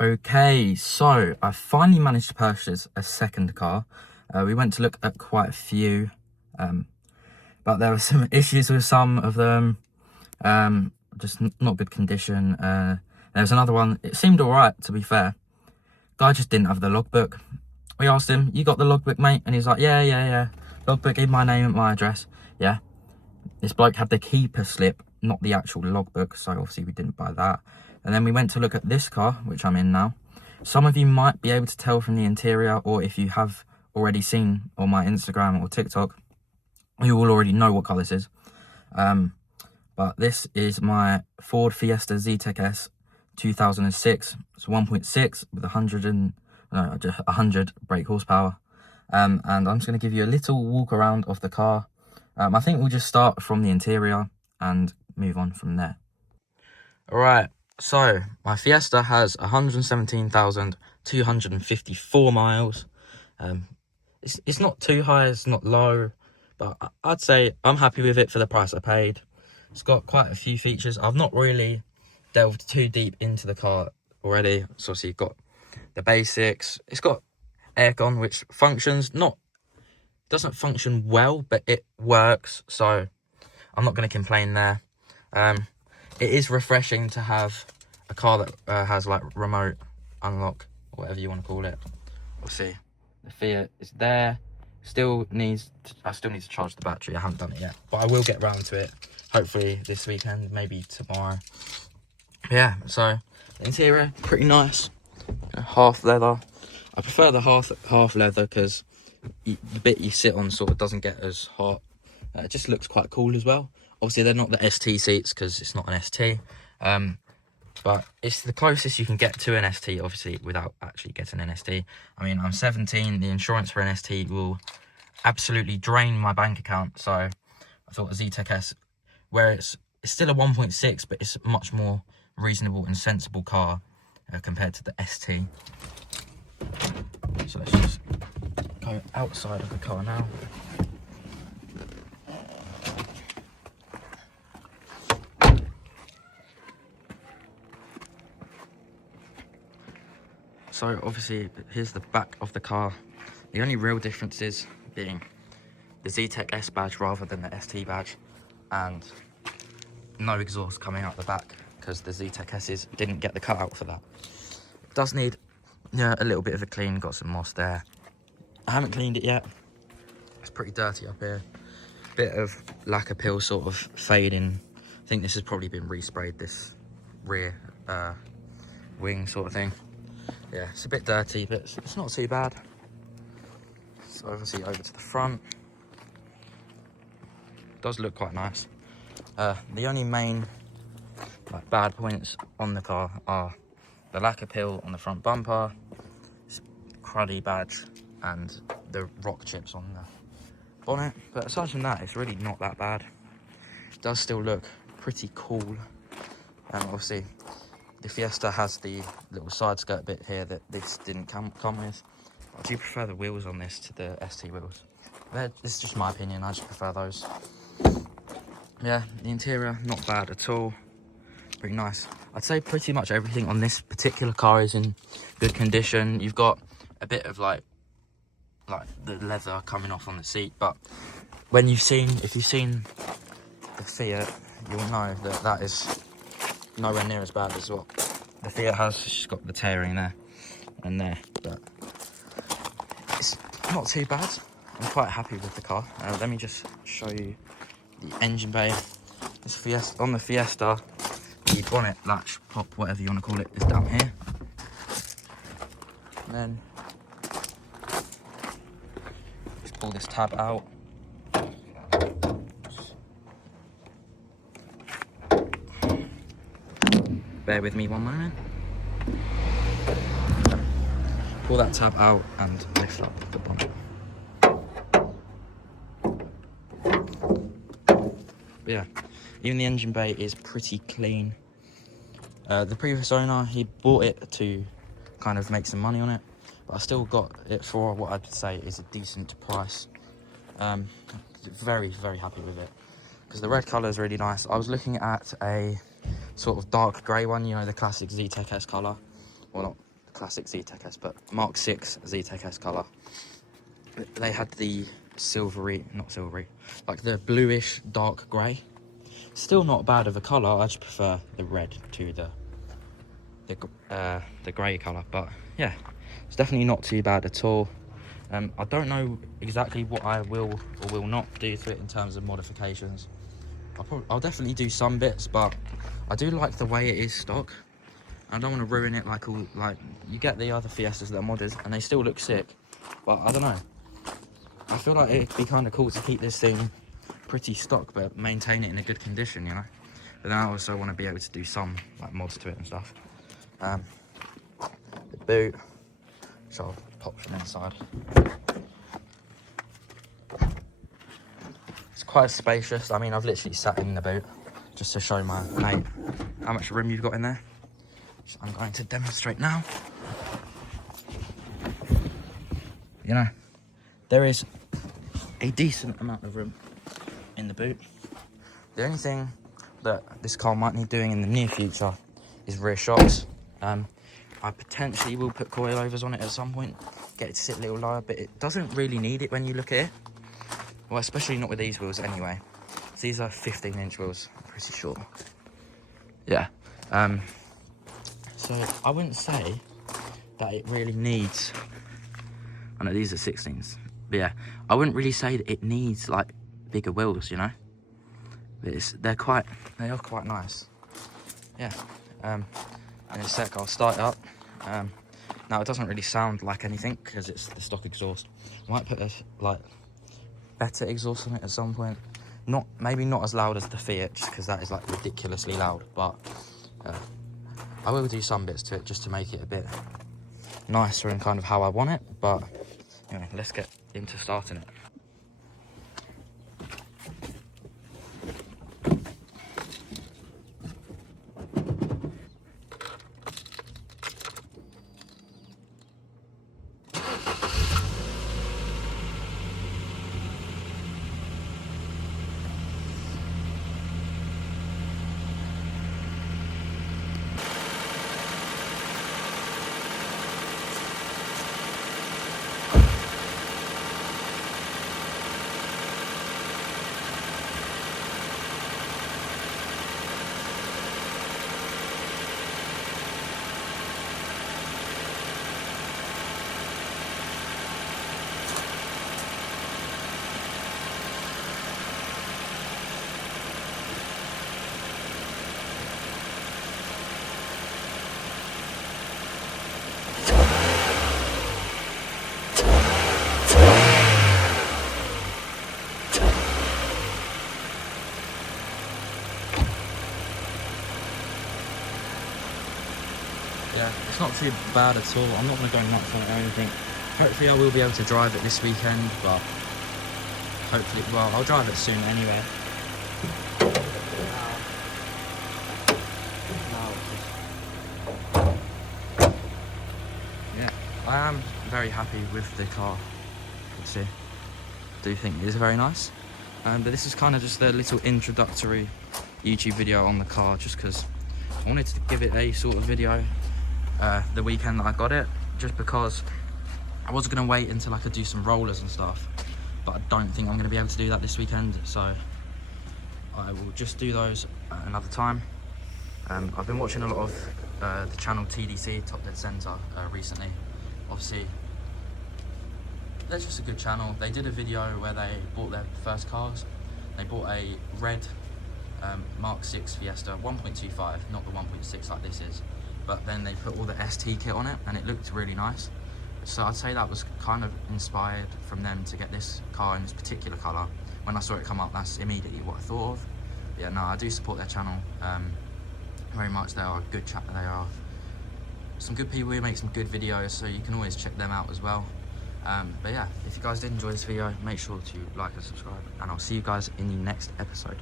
Okay, so I finally managed to purchase a second car. We went to look at quite a few, but there were some issues with some of them, just not good condition. There was another one, it seemed alright to be fair. Guy just didn't have the logbook. We asked him, "You got the logbook, mate?" And he's like, yeah. Logbook in my name and my address. Yeah. This bloke had the keeper slip, not the actual logbook, so obviously we didn't buy that. And then we went to look at this car, which I'm in now. Some of you might be able to tell from the interior, or if you have already seen on my Instagram or TikTok, you will already know what car this is. But this is my Ford Fiesta Zetec S 2006. It's 1.6 with 100 brake horsepower. And I'm just going to give you a little walk around of the car. I think we'll just start from the interior and move on from there. Alright, so my Fiesta has 117,254 miles. It's not too high, it's not low, but I'd say I'm happy with it for the price I paid. It's got quite a few features. I've not really delved too deep into the car already. So obviously you've got the basics. It's got aircon, which functions, doesn't function well, but it works, so I'm not going to complain there. It is refreshing to have a car that has like remote unlock, or whatever you want to call it. We'll see. The Fiat is there. I still need to charge the battery. I haven't done it yet, but I will get round to it hopefully this weekend, maybe tomorrow. Yeah, so the interior pretty nice. Half leather. I prefer the half leather because the bit you sit on sort of doesn't get as hot. It just looks quite cool as well. Obviously they're not the ST seats because it's not an ST, but it's the closest you can get to an ST, obviously, without actually getting an ST. I mean, I'm 17, the insurance for an ST will absolutely drain my bank account, so I thought a Zetec S, where it's still a 1.6, but it's a much more reasonable and sensible car compared to the ST. So let's just go outside of the car now. So obviously here's the back of the car. The only real difference is being the Zetec S badge rather than the ST badge, and no exhaust coming out the back because the Zetec S's didn't get the cutout for that. It does need a little bit of a clean, got some moss there. I haven't cleaned it yet. It's pretty dirty up here. Bit of lacquer peel sort of fading. I think this has probably been resprayed, this rear wing sort of thing. Yeah, it's a bit dirty, but it's not too bad. So obviously over to the front. Does look quite nice. The only main bad points on the car are the lacquer peel on the front bumper, cruddy badge, and the rock chips on the bonnet. But aside from that, it's really not that bad. It does still look pretty cool. Obviously the Fiesta has the little side skirt bit here that this didn't come with. I do prefer the wheels on this to the ST wheels. This is just my opinion, I just prefer those. Yeah, the interior, not bad at all. Pretty nice. I'd say pretty much everything on this particular car is in good condition. You've got a bit of like the leather coming off on the seat, but if you've seen the Fiat, you'll know that is nowhere near as bad as what the Fiat has. She's got the tearing there and there, but it's not too bad. I'm quite happy with the car. Let me just show you the engine bay. This Fiesta, on the Fiesta, the bonnet latch, pop, whatever you want to call it, is down here. And then just pull this tab out. Bear with me one moment. Pull that tab out and lift up the bonnet. But yeah, even the engine bay is pretty clean. The previous owner, he bought it to kind of make some money on it, but I still got it for what I'd say is a decent price. Very, very happy with it because the red colour is really nice. I was looking at a sort of dark grey one, you know, the classic Zetec S colour. Well, not classic ZTEC S, but Mark 6 ZTEC S colour. They had the not silvery, like the bluish dark grey. Still not bad of a colour. I just prefer the red to the grey colour. But yeah, it's definitely not too bad at all. I don't know exactly what I will or will not do to it in terms of modifications. I'll definitely do some bits, but I do like the way it is stock. I don't want to ruin it like you get the other Fiestas that are modded and they still look sick, but I don't know. I feel like it'd be kind of cool to keep this thing pretty stock but maintain it in a good condition, you know. But then I also want to be able to do some like mods to it and stuff. The boot, which I'll pop from inside. It's quite spacious. I mean, I've literally sat in the boot just to show my mate how much room you've got in there. Which I'm going to demonstrate now. You know, there is a decent amount of room in the boot. The only thing that this car might need doing in the near future is rear shocks. I potentially will put coilovers on it at some point, get it to sit a little lower, but it doesn't really need it when you look at it. Well, especially not with these wheels anyway. So these are 15-inch wheels, I'm pretty sure. Yeah. So I wouldn't say that it really needs... I know these are 16s, but yeah, I wouldn't really say that it needs like bigger wheels, you know. But they are quite nice. Yeah. In a sec, I'll start it up. Now it doesn't really sound like anything because it's the stock exhaust. I might put a like better exhaust on it at some point. Maybe not as loud as the Fiat, just because that is like ridiculously loud. But I will do some bits to it just to make it a bit nicer and kind of how I want it. But anyway, let's get into starting it. Yeah, it's not too bad at all. I'm not going to go nuts on it or anything. Hopefully I will be able to drive it this weekend, but hopefully, well, I'll drive it soon anyway. Yeah, I am very happy with the car. Let's see. I do think it is very nice. But this is kind of just a little introductory YouTube video on the car, just because I wanted to give it a sort of video the weekend that I got it, just because I was going to wait until I could do some rollers and stuff, but I don't think I'm going to be able to do that this weekend, so I will just do those at another time. I've been watching a lot of the channel TDC, Top Dead Centre, recently. Obviously, they're just a good channel. They did a video where they bought their first cars. They bought a red Mark 6 Fiesta 1.25, not the 1.6 like this is, but then they put all the ST kit on it and it looked really nice. So I'd say that was kind of inspired from them to get this car in this particular colour. When I saw it come up, that's immediately what I thought of. But yeah, no, I do support their channel very much. They are a good chat. They are some good people who make some good videos, so you can always check them out as well. But yeah, if you guys did enjoy this video, make sure to like and subscribe, and I'll see you guys in the next episode.